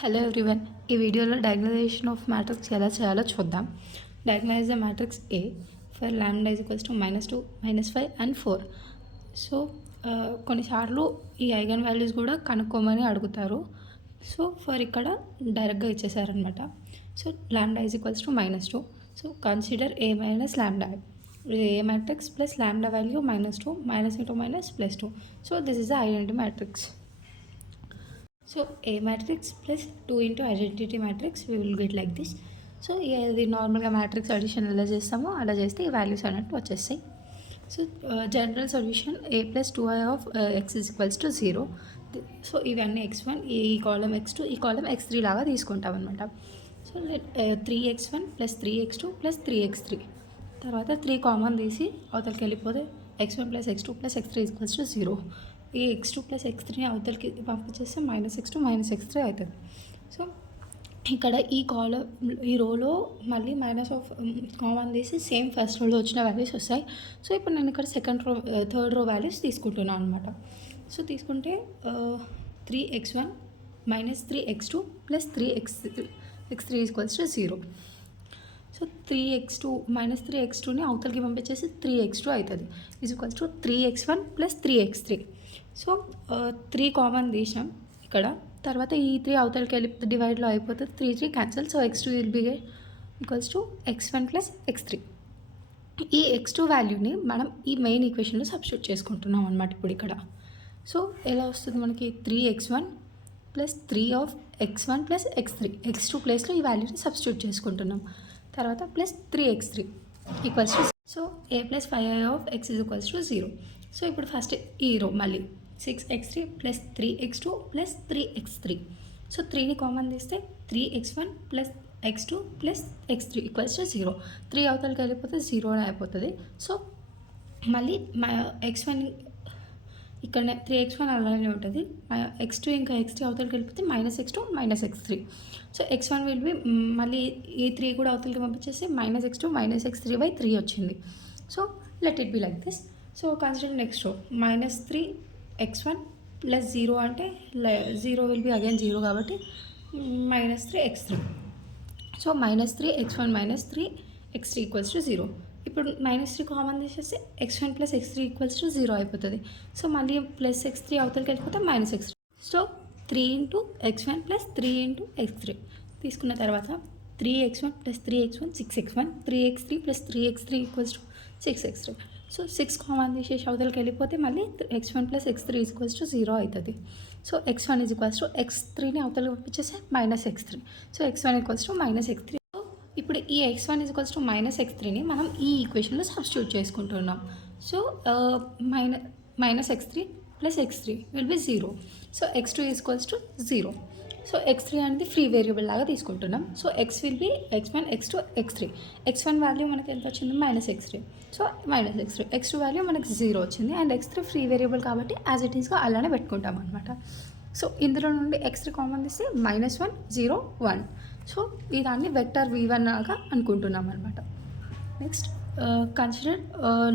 Hello everyone. ఈ వీడియోలో డయాగ్నలైజేషన్ of matrix ఎలా చేయాలో చూద్దాం. Diagonalise the matrix A for lambda is equals to -2, -5 and 4. So కొన్నిసార్లు ఈ ఐగన్ వాల్యూస్ కూడా కనుక్కోమని అడుగుతారు. సో ఇక్కడ డైరెక్ట్గా ఇచ్చేసారనమాట. So lambda is equals to -2. So consider A minus lambda. A matrix plus lambda value -2, minus into minus +2. So this is the identity matrix. So A matrix plus 2 into identity matrix we will get like this. So ఇది నార్మల్గా matrix addition ఎలా చేస్తామో అలా చేస్తే ఈ values అన్నట్టు వచ్చేస్తాయి. So general solution A plus 2i of x is equals to 0. So ఇవన్నీ x1, ఈ కాలం x2, ఈ కాలం x3 లాగా తీసుకుంటాం అనమాట. So 3x1 plus 3x2 plus 3x3 తర్వాత 3 కామన్ తీసి అవతలకి వెళ్ళిపోతే x1 plus x2 plus x3 is equals to 0. ఈ x2 ప్లస్ x3ని అవతలకి పంపించేస్తే -x2 -x3 అవుతుంది. సో ఇక్కడ ఈ రోలో మళ్ళీ మైనస్ ఆఫ్ కామన్ తీసి సేమ్ ఫస్ట్ రోలో వచ్చిన వాల్యూస్ వస్తాయి. సో ఇప్పుడు నేను ఇక్కడ థర్డ్ రో వాల్యూస్ తీసుకుంటున్నాను అనమాట. సో తీసుకుంటే 3x1 -3x2 plus 3x3 equals to 0. So 3x2 -3x2ని అవతలకి పంపించేసి 3x2 అవుతుంది. Equals to 3x1 plus 3x3. So 3 common తీసాం ఇక్కడ. తర్వాత ఈ 3 అవతలకి వెళ్ళి డివైడ్లో అయిపోతుంది. 3 cancel. So x2 will be equals to x1 plus x3. ఈ x2 వాల్యూని మనం ఈ మెయిన్ ఈక్వేషన్లో సబ్స్టిట్యూట్ చేసుకుంటున్నాం అనమాట ఇప్పుడు ఇక్కడ. సో ఎలా వస్తుంది మనకి 3x1 plus 3 of x1 plus x3. x2 ప్లేస్లో ఈ వాల్యూని సబ్స్టిట్యూట్ చేసుకుంటున్నాం. తర్వాత plus 3x3 equals to. So a plus 5i of x is equals to 0. So ఇప్పుడు ఫస్ట్ ఈ రో మళ్ళీ 6x3 plus 3x2 plus 3x3. So 3ని కామన్ తీస్తే 3x1 plus x2 plus x3 equals to 0. 3 అవతలకి వెళ్ళిపోతే 0 అయిపోతుంది. సో మళ్ళీ x1 ఇక్కడ 3x1 అలానే ఉంటుంది. x2 ఇంకా x3 అవతలకి వెళ్ళిపోతే -x2 -x3. So x1 will be మళ్ళీ ఈ 3 కూడా అవతలకి పంపించేసి -x2 -x3/3 వచ్చింది. So let it be like this. So consider next రో -3x1 ప్లస్ 0 అంటే 0 విల్ బి అగైన్ 0 కాబట్టి -3x3. So -3x1 -3x3 equals to 0. ఇప్పుడు -3 కామన్ తీసేస్తే x1 plus x3 equals to 0 అయిపోతుంది. సో మళ్ళీ ప్లస్ x3 అవతలకి వెళ్ళిపోతే -x3. So 3 into x1 plus 3 into x3 తీసుకున్న తర్వాత 3x1 plus 3x1 6x1, 3x3 plus 3x3 equals to 6x3. So 6 common తీసేసి అవతలకి వెళ్ళిపోతే మళ్ళీ x1 plus x3 equals to 0 అవుతుంది. So x1 is equals to x3ని అవతలకి పంపించేస్తే -x3. So x1 equals to -x3. So ఇప్పుడు ఈ x1 ఈజ్ ఈక్వల్స్ టు -x3ని మనం ఈ ఈక్వేషన్లో సబ్స్టిట్యూట్ చేసుకుంటున్నాం. So -x3 plus x3 will be 0. So x2 is equals to 0. So x3 అనేది ఫ్రీ వేరియబుల్ లాగా తీసుకుంటున్నాం. So x will be x1 x2 x3. x1 value మనకి ఎంత వచ్చింది -x3. So -x3. x2 value మనకి 0 వచ్చింది. అండ్ x3 ఫ్రీ వేరియబుల్ కాబట్టి as it ఈస్గా అలానే పెట్టుకుంటాం అనమాట. సో ఇందులో నుండి x3 కామన్ తీస్తే -1 0 1. సో ఈ దాన్ని వెక్టర్ v1 లాగా అనుకుంటున్నాం అనమాట. Next consider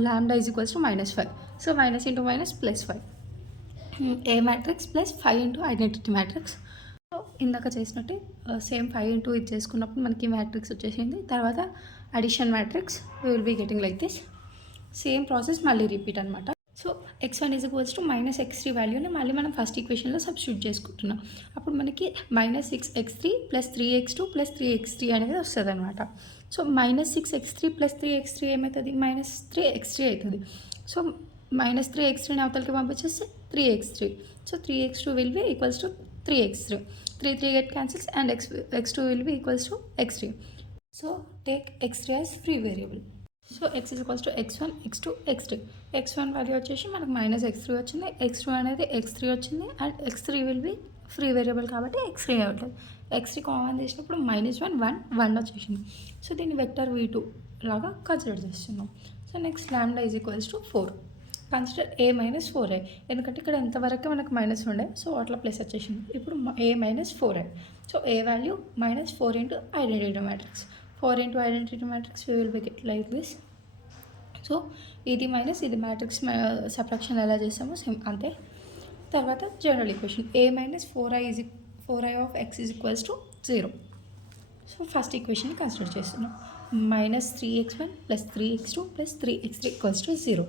lambda is equals to -5. So minus into minus +5. A matrix plus 5 into identity matrix. So ఇందాక చేసినట్టే సేమ్ 5 ఇంటూ ఇది చేసుకున్నప్పుడు మనకి మ్యాట్రిక్స్ వచ్చేసింది. తర్వాత addition matrix we will be getting like this. Same process మళ్ళీ రిపీట్ అనమాట. So x1 is equals to -x3 వాల్యూని మళ్ళీ మనం ఫస్ట్ ఈక్వేషన్లో సబ్స్టిట్యూట్ చేసుకుంటున్నాం. అప్పుడు మనకి -6x3 plus 3x2 plus 3x3 అనేది వస్తుంది అనమాట. సో -6x3 ప్లస్ 3x3 ఏమవుతుంది? -3x3 అవుతుంది. సో -3x3ని అవతలకి పంపించేస్తే 3x3. So 3x2 will be equals to 3x3. 3 get cancels and x2 will be equals to x3. So take x3 as free variable. So x is equals to x1 x2 x3. x1 value వచ్చేసి మనకు -x3 వచ్చింది. x2 అనేది x3 వచ్చింది. And x3 will be free variable కాబట్టి x3 అవుతుంది. x3 common చేసినప్పుడు -1 1 వచ్చేసింది. So దీన్ని వెక్టర్ v2 లాగా కన్సిడర్ చేస్తున్నాం. So next lambda is equals to 4. Consider a - 4i. ఎందుకంటే ఇక్కడ ఎంతవరకు మనకు మైనస్ ఉండే, సో అట్లా ప్లస్ వచ్చేసింది. ఇప్పుడు a - 4i. So a value -4 into identity matrix. 4 into identity matrix we will be get like this. So ఇది మైనస్ ఇది మ్యాట్రిక్స్ సబ్ట్రాక్షన్ ఎలా చేస్తామో సేమ్ అంతే. తర్వాత general equation a - 4i 4i of x is equals to 0. So first equation consider చేస్తున్నాం. -3x1 + 3x2 + 3x3 = 0.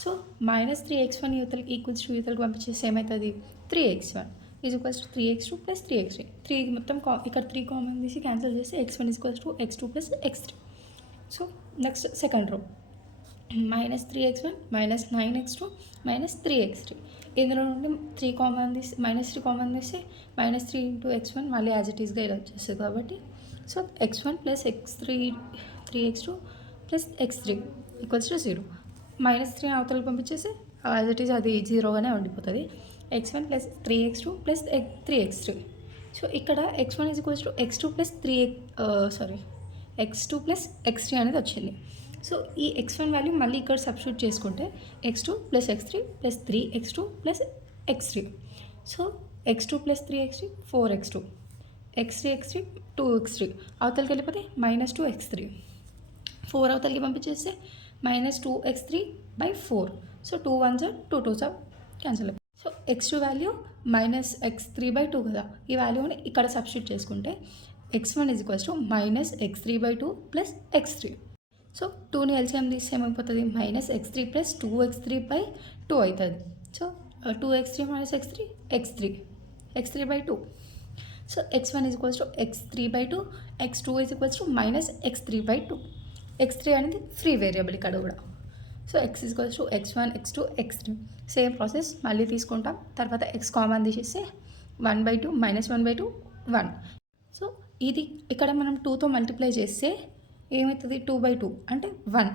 So -3x1 equals to యూతలకు పంపించేసి ఏమవుతుంది, 3x1 is equals to 3x2 + 3x3. 3 మొత్తం ఇక్కడ 3 కామన్ తీసి క్యాన్సిల్ చేసి x1 is equals to x2 + x3. So next second row -3x1 - 9x2 - 3x3. ఇందులో నుండి 3 common తీసి -3 కామన్ తీస్తే -3 × x1 మళ్ళీ యాజ్ ఇట్ ఈస్గా ఇలా వచ్చేస్తుంది. కాబట్టి so x1 + x3 3x2 + x3 = 0. -3 అవతలకు పంపించేసి యాజ్ ఇట్ ఈస్ అది 0గానే ఉండిపోతుంది. x1 + 3x2 + 3x3. సో ఇక్కడ x1 is equals to x2 + x3 అనేది వచ్చింది. సో ఈ x1 వాల్యూ మళ్ళీ ఇక్కడ సబ్స్టిట్యూట్ చేసుకుంటే x2 + x3 + 3x2 + x3. So x2 + 3x3 4x2, x3 2x3 అవతలకి వెళ్ళిపోతే -2x3. 4 అవతలకి పంపించేస్తే -2x3/4. So 2 1s 2 2s cancel అయిపోతుంది. సో x2 వాల్యూ -x3/2 కదా, ఈ వాల్యూని ఇక్కడ సబ్స్టిట్యూట్ చేసుకుంటే x1 is equals to -x3/2 + x3. So 2ని ఎల్సిఎం తీస్తే ఏమైపోతుంది, -x3 + 2x3/2 అవుతుంది. So 2x3 - x3 x3/2. So x1 is equals to x3/2, x2 is equals to -x3/2. x3 అనేది ఫ్రీ వేరియబుల్ ఇక్కడ కూడా. So x is equals to x1 x2 x3. Same process మళ్ళీ తీసుకుంటాం. తర్వాత x common తీసేస్తే 1/2 -1/2 1. So ఇది ఇక్కడ మనం 2తో మల్టిప్లై చేస్తే ఏమవుతుంది, 2/2 అంటే 1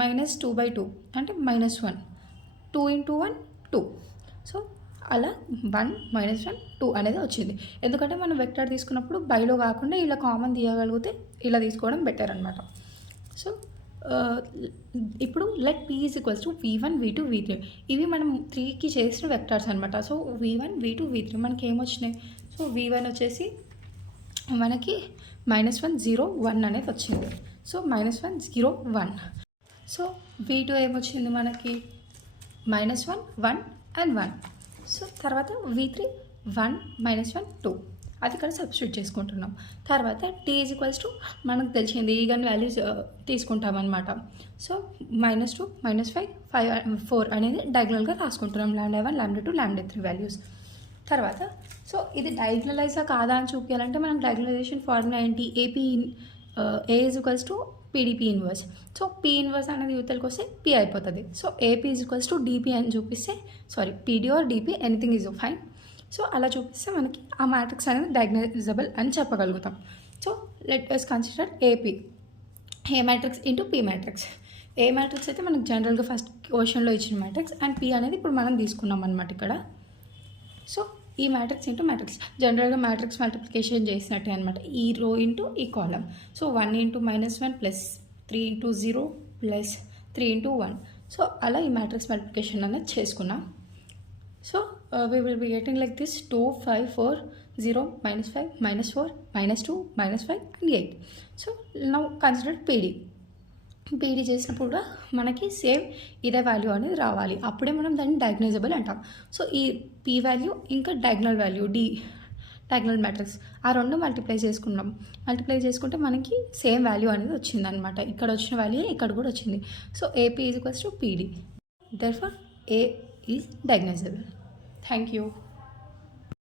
-2/2 అంటే -1. 2 × 1 2. సో అలా 1 -1 2 అనేది వచ్చింది. ఎందుకంటే మనం వెక్టర్ తీసుకున్నప్పుడు బైలో కాకుండా ఇలా కామన్ తీయగలిగితే ఇలా తీసుకోవడం బెటర్ అనమాట. సో ఇప్పుడు let p is equals to v1 v2 v3. ఇవి మనం 3కి చేసిన వెక్టర్స్ అనమాట. సో v1 v2 v3 మనకి ఏమొచ్చినాయి, సో v1 వచ్చేసి మనకి -1 0 1 అనేది వచ్చింది. సో -1 0 1. సో v2 ఏమొచ్చింది మనకి -1 1 అండ్ 1. సో తర్వాత v3 1 -1 2 అది ఇక్కడ సబ్స్టిట్యూట్ చేసుకుంటున్నాం. తర్వాత t ఈజ్ ఈక్వల్స్ టు మనకు తెలిసింది ఈగన్ వాల్యూస్ తీసుకుంటామన్నమాట. సో -2 -5 5 4 అనేది డయాగ్నల్గా రాసుకుంటున్నాం. λ1 λ2 λ3 వాల్యూస్. తర్వాత సో ఇది డయాగ్నలైజా కాదా అని చూపించాలంటే మనం డయాగ్నలైజేషన్ ఫార్ములా ఏంటి, A is equals to PDP inverse. So P inverse అనేది యూతలకు వస్తే P అయిపోతుంది. So AP is equals to DP అని చూపిస్తే PD or DP anything is fine. So అలా చూపిస్తే మనకి ఆ మ్యాట్రిక్స్ అనేది డయాగ్నలైజబుల్ అని చెప్పగలుగుతాం. So let us consider AP, A matrix into P matrix. A matrix అయితే మనకు జనరల్గా ఫస్ట్ క్వశ్చన్లో ఇచ్చిన మ్యాట్రిక్స్, అండ్ P అనేది ఇప్పుడు మనం తీసుకున్నాం అనమాట ఇక్కడ. సో ఈ మ్యాట్రిక్స్ ఇంటూ మ్యాట్రిక్స్ జనరల్గా మ్యాట్రిక్స్ మల్టిప్లికేషన్ చేసినట్టే అనమాట, ఈ రో ఇంటూ ఈ కాలం. సో 1 × -1 + 3 × 0 + 3 × 1. సో అలా ఈ మ్యాట్రిక్స్ మల్టిప్లికేషన్ అనేది చేసుకున్నాం. So we will be getting like this 2 5 4 0 -5 -4 -2 -5 and 8. So now consider PD చేసినప్పుడు కూడా మనకి సేమ్ ఇదే వాల్యూ అనేది రావాలి, అప్పుడే మనం దాన్ని డయాగ్నైజబుల్ అంటాం. సో ఈ P వాల్యూ ఇంకా డయాగ్నల్ వాల్యూ డయాగ్నల్ మ్యాట్రిక్స్ ఆ రెండు మల్టిప్లై చేసుకున్నాం. మల్టిప్లై చేసుకుంటే మనకి సేమ్ వాల్యూ అనేది వచ్చింది అనమాట. ఇక్కడ వచ్చిన వాల్యూ ఇక్కడ కూడా వచ్చింది. So AP is equals to PD. Therefore A is diagnosable. Thank you.